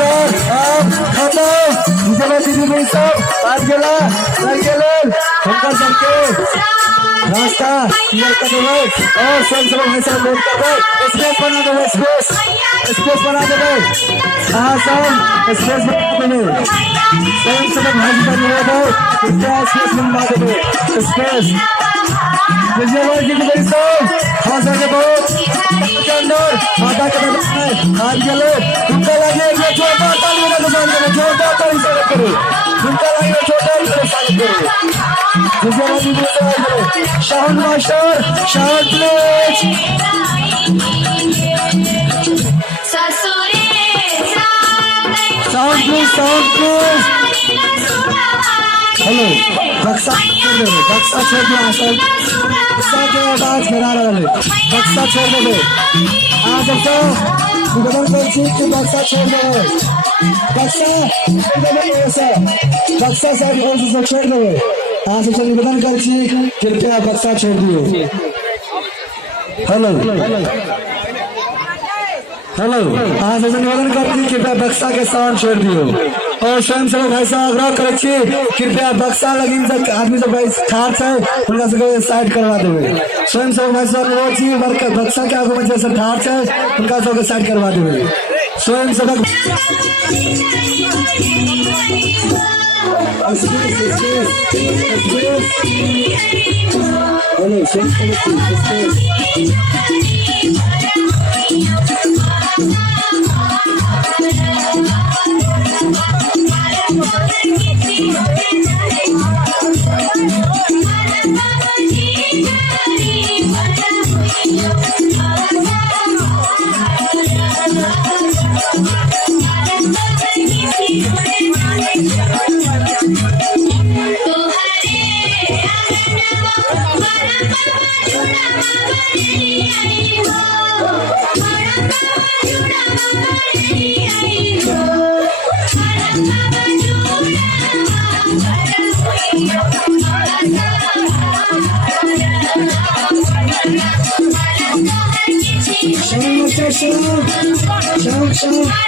हजार अब खत्म दीदी भाई सब आज गेला सर गेले शंकर सर के रास्ता क्लियर कर देवे और सब भाई साहब लोड कर दे स्पेस बना देवे स्पेस बना देवे हां सब स्पेस बना देवे सब भाई कर देवे स्पेस बना देवे स्पेस विजय जी भाई साहब हां सर के बहुत के अंदर आधा कदम है आज गेले तुमका लगे ये छोटा ताली वाला दुकान करे छोटा ताली से करो तुमका लगे छोटा ताली से करो विजय जी भाई Shahn master Shahn please sound please hello बक्सा छोड़ दिया सर बक्सा के आवाज करा रहे बक्सा छोड़ दे आ सकते निवेदन कर कि बक्सा छोड़ दे बक्सा से छोड़ दे आ सकते निवेदन कर कृपया बक्सा छोड़ दिए हेलो आ सकते निवेदन कर कृपया बक्सा के साउंड छोड़ दियो और स्वयं सेवक भाई साहब आग्रह करे कृपया बक्सा लगिन से आदमी सब भाई ठार है उनका से साइड करवा देवे स्वयं सेवक भाई साहब वो चीज वर्कर बक्सा के आगू में जैसे ठार है उनका सब साइड करवा देवे स्वयं सेवक हेलो स्वयं Bye.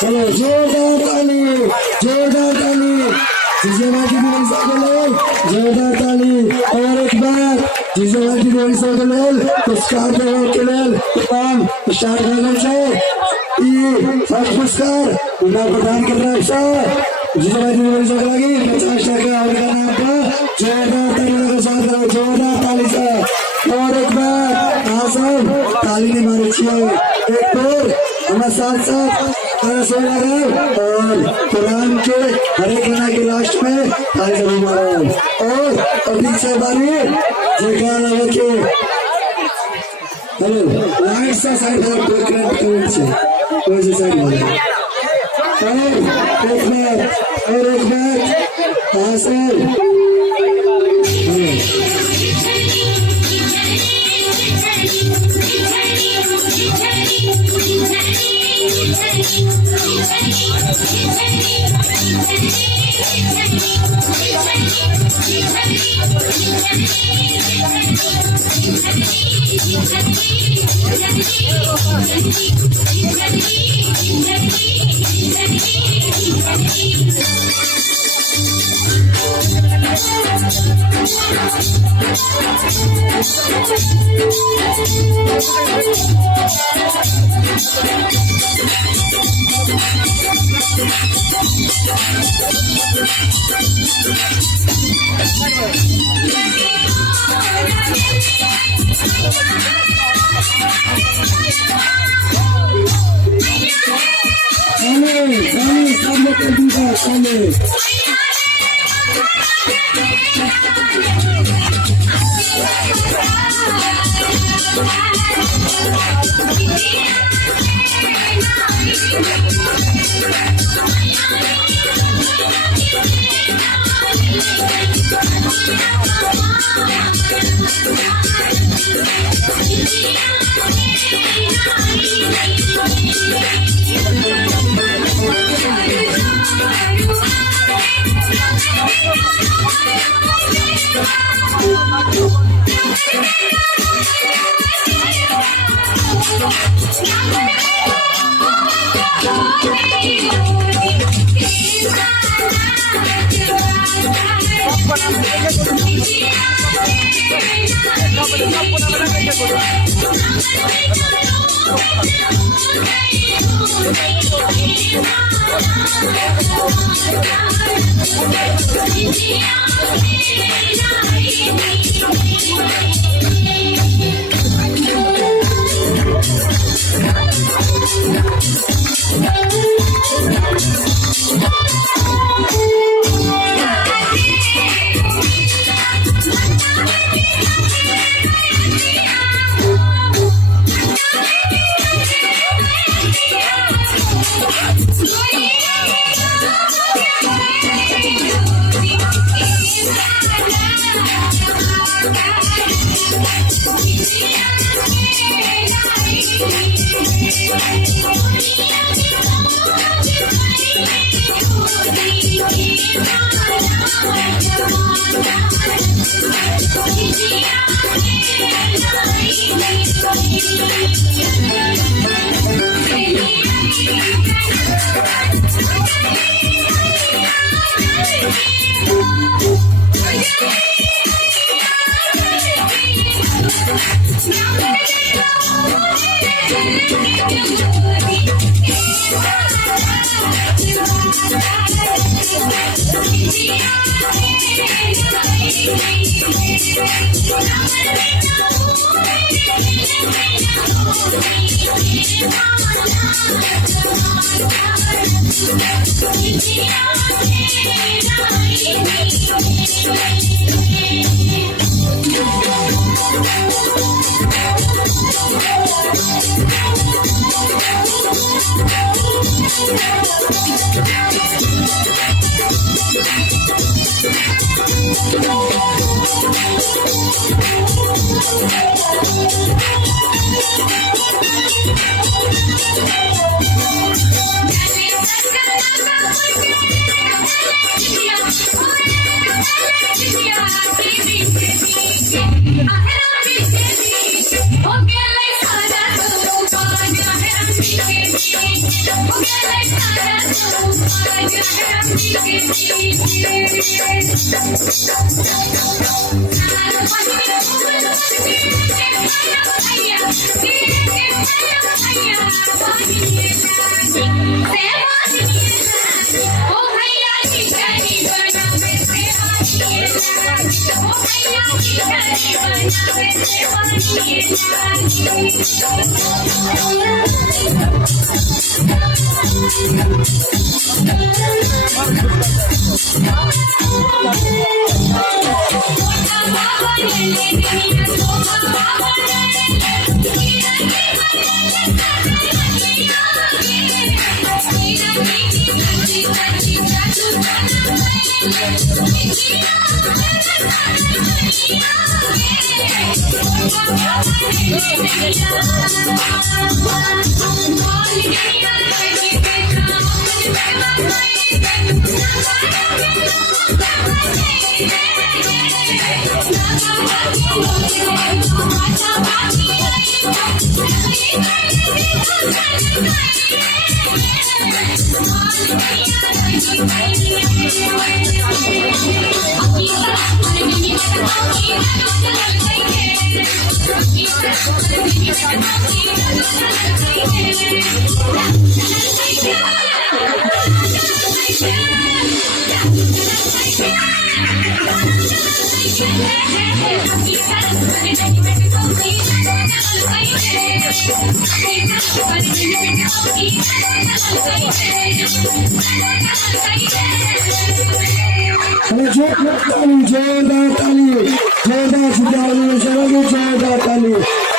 चलो जोरदार ताली, जोरदार ताली, जिजेबाजी दिवाली सर्कल, जोरदार ताली, और एक बार जिजेबाजी दिवाली सर्कल, तो स्टार्ट के लेल, काम स्टार्ट करने से, ये फर्स्ट पुरस्कार उन्हें प्रदान कर रहा है सर, जिजेबाजी दिवाली सर्कल की 50 टका और का नाम पर जोरदार ताली के साथ जोरदार ताली से, और एक बार आसम ताली ने मारी चाहिए, एक और हमारे साथ साथ और कुरान के हरे खाना के लास्ट में ताली मारो और अभी से बारी जगह लगे के हेलो लाइट से साइड है बैकग्राउंड कमेंट से कोई से साइड है और एक बार हासिल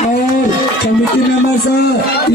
और कमिटी मेंबर साहब